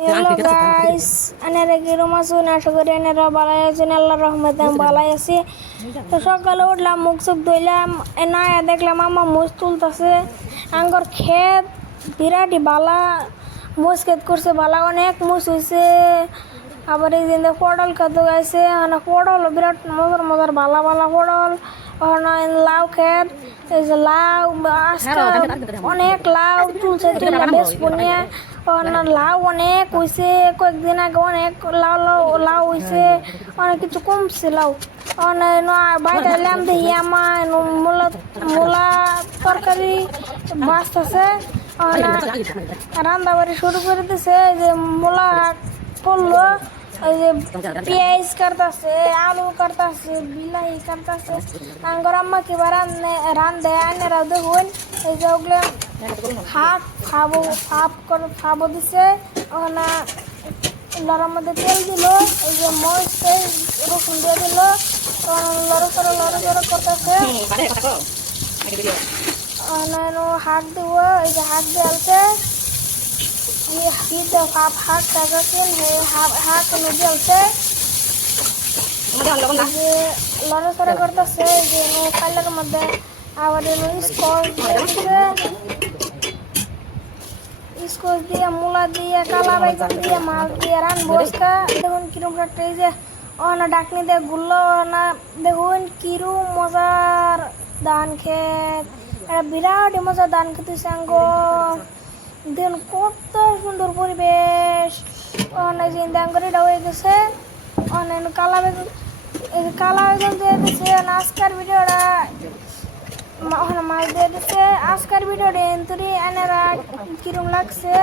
Hello guys, আনারা কিরম আছেন? আশা করি আনারা ভালো আছেন। আল্লাহর রহমতে আমি ভালো আছি। তো সকালে উঠলাম, মুখ চোখ ধুইলাম, না দেখলাম আমার মুছ তুলতেছে। আঙ্গর ক্ষেত বিরাটই বালা, মুছ ক্ষেত করছে বালা, অনেক মুছ হয়েছে। আবার এই দিন পটল খেতে গাইছে, পটল বিরাট মজার মজার বালা বালা পটল। লাউ ক্ষেত, এই যে লাউ আজকে অনেক লাউ তুলছে, তুলে বেশ বনিয়া লাউ অনেক হয়েছে। কয়েকদিন আগে অনেক লাউ লাউ লাউ হয়েছে, অনেক কিছু কমছে লাউ। বাইরে এলাম দেখি আমার মূলা মূলা তরকারি বাঁচতেছে, রান্না বাড়ি শুরু করে দিছে। যে মূলা করলো, ওই যে পেঁয়াজ কাটতেছে, আলু কাটতেছে, বিলাহি কাটতেছে। আঙ্গর আম্মা কিবা রান্ধে আনেরা দেখুন, এই যে ওগুলো হাফ খাবো খাবো দিছে। ওখানে লড়ার মধ্যে তেল দিল, এই যে মরিচ রসুন দিয়ে দিল, লড়ো করতেছে। হাঁক দিব, এই যে হাঁক দিয়ে আলছে হাঁক টাকাছেন, হাঁক নদী আলছে যে লড়াচড়া করতেছে। যে কালের মধ্যে আবার স্কোচ দিয়ে, মূলা দিয়ে, কালা বাইগন দিয়ে, মাছ দিয়ে রানবো। দেখুন কিরম একটা, এই যে ডাকনি দিয়ে গুললো না, দেখুন কিরম মজার ধান ক্ষেত, বিরাট মজার ধান খেতে সাঙ্গ। দেখুন কত সুন্দর পরিবেশ। ডাঙ্গরিটা হয়ে গেছে, কালা বেগুন দিয়ে দিচ্ছে। আজকের ভিডিওটা মাছ দিয়ে দিচ্ছে। আজকের ভিডিওটা এনতুরি আনারা কিরম লাগছে।